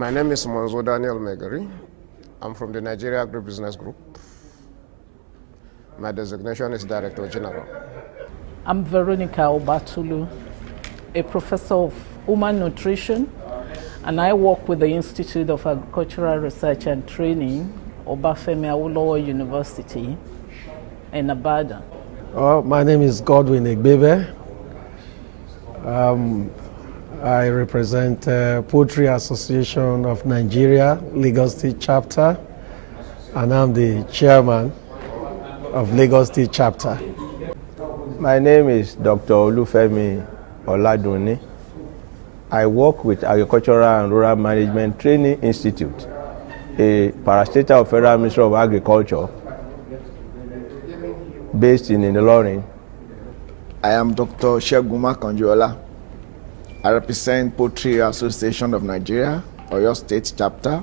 My name is Manzo Maigari. I'm from the Nigeria Agribusiness Group. My designation is Director General. I'm Veronica Obatolu, a professor of human nutrition, and I work with the Institute of Agricultural Research and Training, Olufemi A University in Ibadan. My name is Godwin Egbebe. I represent Protea Association of Nigeria, Lagos State Chapter, and I'm the chairman of Lagos State Chapter. My name is Dr. Olufemi Oladunni. I work with Agricultural and Rural Management Training Institute, a parastatal of Federal Ministry of Agriculture based in Ilorin. I am Dr. Segun Makanjuola. I represent Protea Association of Nigeria, Oyo State Chapter.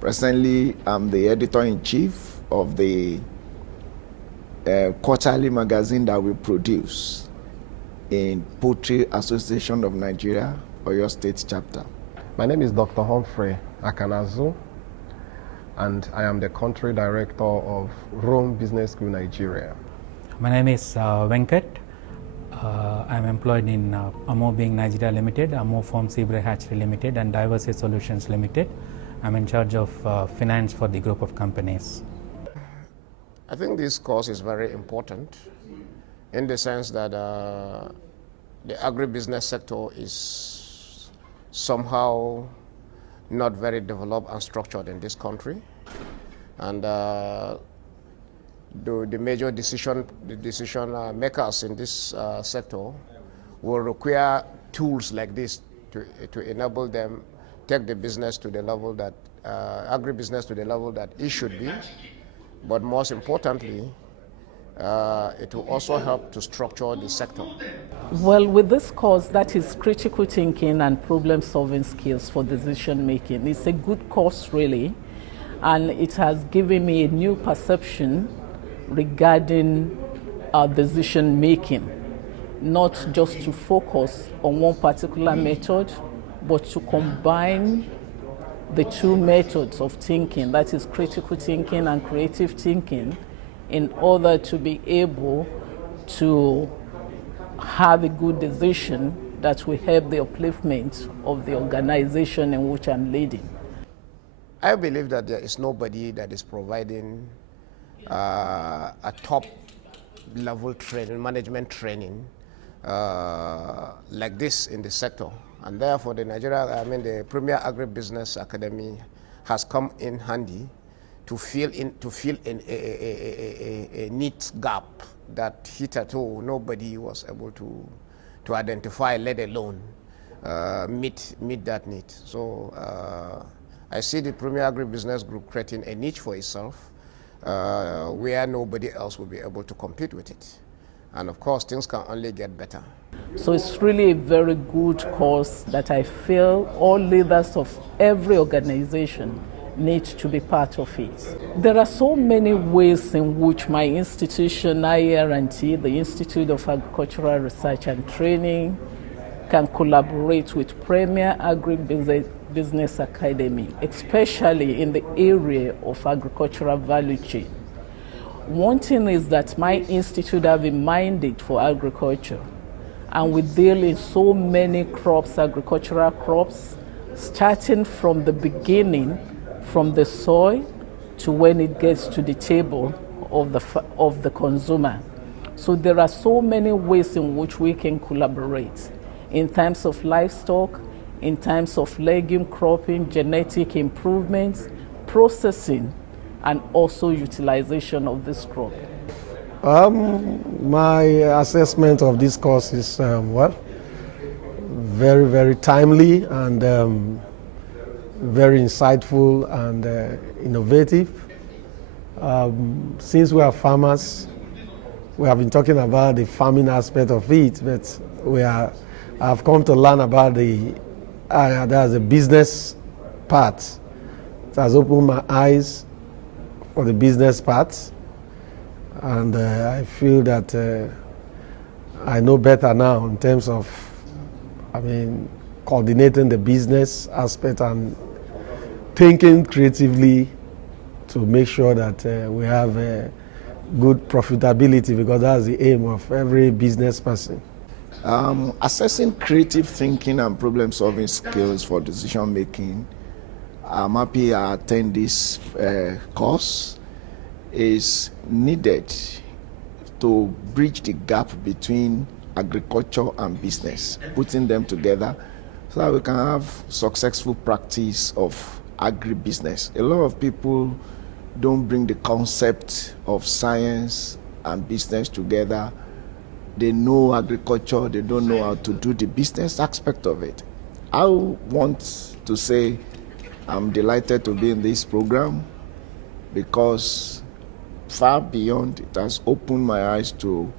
Presently, I'm the editor-in-chief of the quarterly magazine that we produce in Protea Association of Nigeria, Oyo State Chapter. My name is Dr. Humphrey Akanazu, and I am the country director of Rome Business School, Nigeria. My name is Venkat. I'm employed in Amo Being Nigeria Limited, Amo Farm Seabury Hatchery Limited, and Diversity Solutions Limited. I'm in charge of finance for the group of companies. I think this course is very important in the sense that the agribusiness sector is somehow not very developed and structured in this country. And the major decision makers in this sector will require tools like this to enable them take the business to the level that agribusiness to the level that it should be. But most importantly, it will also help to structure the sector. Well, with this course, that is critical thinking and problem-solving skills for decision making. It's a good course, really, and it has given me a new perception regarding decision making, not just to focus on one particular method, but to combine the two methods of thinking, that is critical thinking and creative thinking, in order to be able to have a good decision that will help the upliftment of the organization in which I'm leading. I believe that there is nobody that is providing a top level training, management training like this in the sector. And therefore the the Premier Agribusiness Academy has come in handy to fill in a neat gap that hitherto nobody was able to identify, let alone meet that need. So I see the Premier Agribusiness Group creating a niche for itself where nobody else will be able to compete with it. And of course, things can only get better. So it's really a very good course that I feel all leaders of every organization need to be part of it. There are so many ways in which my institution, IR&T, the Institute of Agricultural Research and Training, can collaborate with Premier Agribusiness Academy, especially in the area of agricultural value chain. One thing is that my institute have a mandate for agriculture, and we deal in so many crops, agricultural crops, starting from the beginning, from the soil to when it gets to the table of the consumer. So there are so many ways in which we can collaborate in terms of livestock, in terms of legume cropping, genetic improvements, processing, and also utilization of this crop. My assessment of this course is very, very timely and very insightful and innovative. Since we are farmers, we have been talking about the farming aspect of it, but I've come to learn about there's a business part. It has opened my eyes for the business part, and I feel that I know better now in terms of, coordinating the business aspect and thinking creatively to make sure that we have good profitability, because that's the aim of every business person. Assessing creative thinking and problem solving skills for decision making. I'm happy I attend this course. Is needed to bridge the gap between agriculture and business, putting them together so that we can have successful practice of agribusiness. A lot of people don't bring the concept of science and business together. They know agriculture, they don't know how to do the business aspect of it. I want to say I'm delighted to be in this program because far beyond, it has opened my eyes to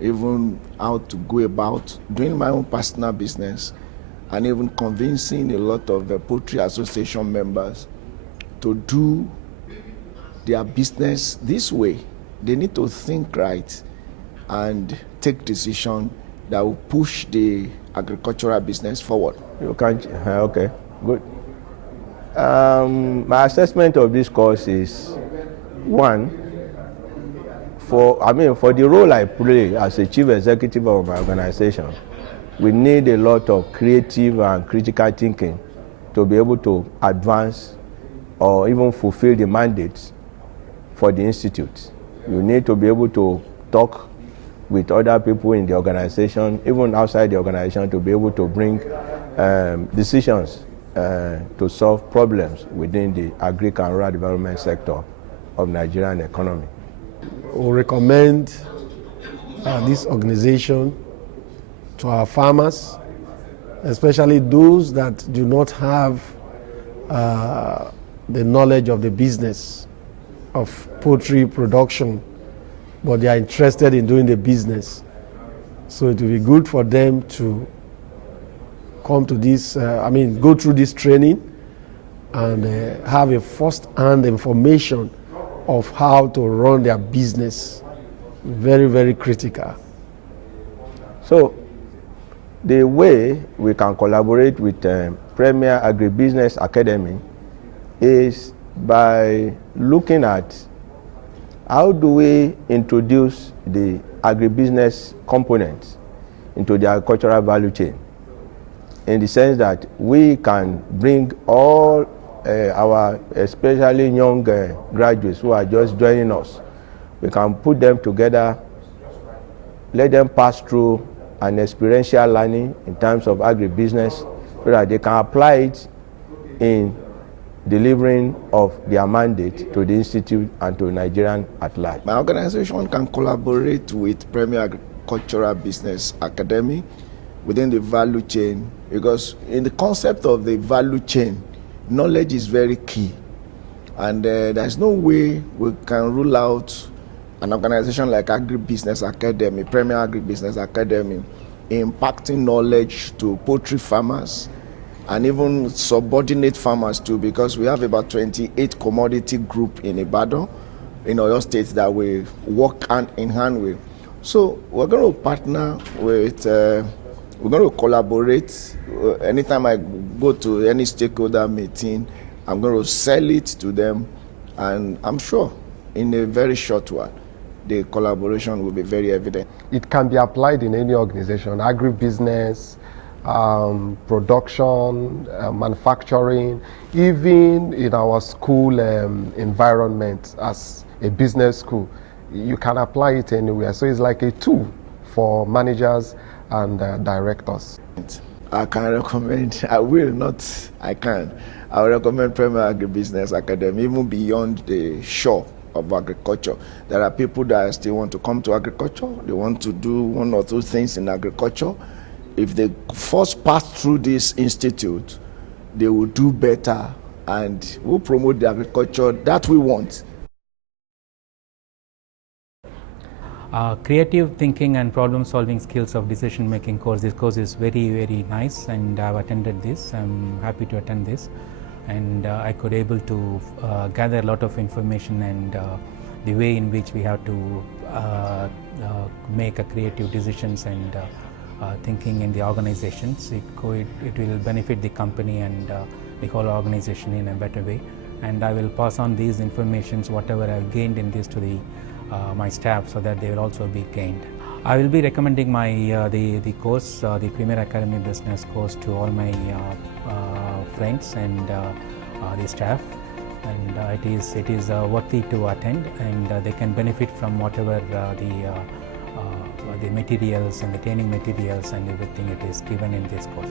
even how to go about doing my own personal business and even convincing a lot of the Poultry Association members to do their business this way. They need to think right and take decisions that will push the agricultural business forward. You can't, okay, good. My assessment of this course is, one, for the role I play as a chief executive of my organization, we need a lot of creative and critical thinking to be able to advance or even fulfill the mandates for the institute. You need to be able to talk with other people in the organization, even outside the organization, to be able to bring decisions to solve problems within the agri and rural development sector of Nigerian economy. We recommend this organization to our farmers, especially those that do not have the knowledge of the business of poultry production, but they are interested in doing the business. So it will be good for them to come to this, go through this training and have a first-hand information of how to run their business. Very, very critical. So the way we can collaborate with Premier Agribusiness Academy is by looking at how do we introduce the agribusiness components into the agricultural value chain, in the sense that we can bring all our especially young graduates who are just joining us. We can put them together, let them pass through an experiential learning in terms of agribusiness so that they can apply it in delivering of their mandate to the institute and to Nigerian at large. My organization can collaborate with Premier Agricultural Business Academy within the value chain, because in the concept of the value chain, knowledge is very key. And there's no way we can rule out an organization like Agribusiness Academy, Premier Agribusiness Academy, impacting knowledge to poultry farmers and even subordinate farmers too, because we have about 28 commodity group in Ibadan, in Oyo State, that we work hand in hand with. So we're going to partner with, we're going to collaborate. Anytime I go to any stakeholder meeting, I'm going to sell it to them, and I'm sure in a very short while, the collaboration will be very evident. It can be applied in any organization, agribusiness, production, manufacturing, even in our school environment as a business school. You can apply it anywhere. So it's like a tool for managers and directors. I can recommend, I will recommend Premier Agribusiness Academy, even beyond the shore of agriculture. There are people that still want to come to agriculture. They want to do one or two things in agriculture. If they first pass through this institute, they will do better and will promote the agriculture that we want. Creative thinking and problem solving skills of decision making course. This course is very, very nice, and I've attended this. I'm happy to attend this, and I could able to gather a lot of information and the way in which we have to make a creative decisions and thinking in the organizations. It will benefit the company and the whole organization in a better way, and I will pass on these informations, whatever I've gained in this, to my staff, so that they will also be gained. I will be recommending my the course, the Premier Academy Business course, to all my friends and the staff, and it is worthy to attend, and they can benefit from whatever the materials and the training materials and everything it is given in this course.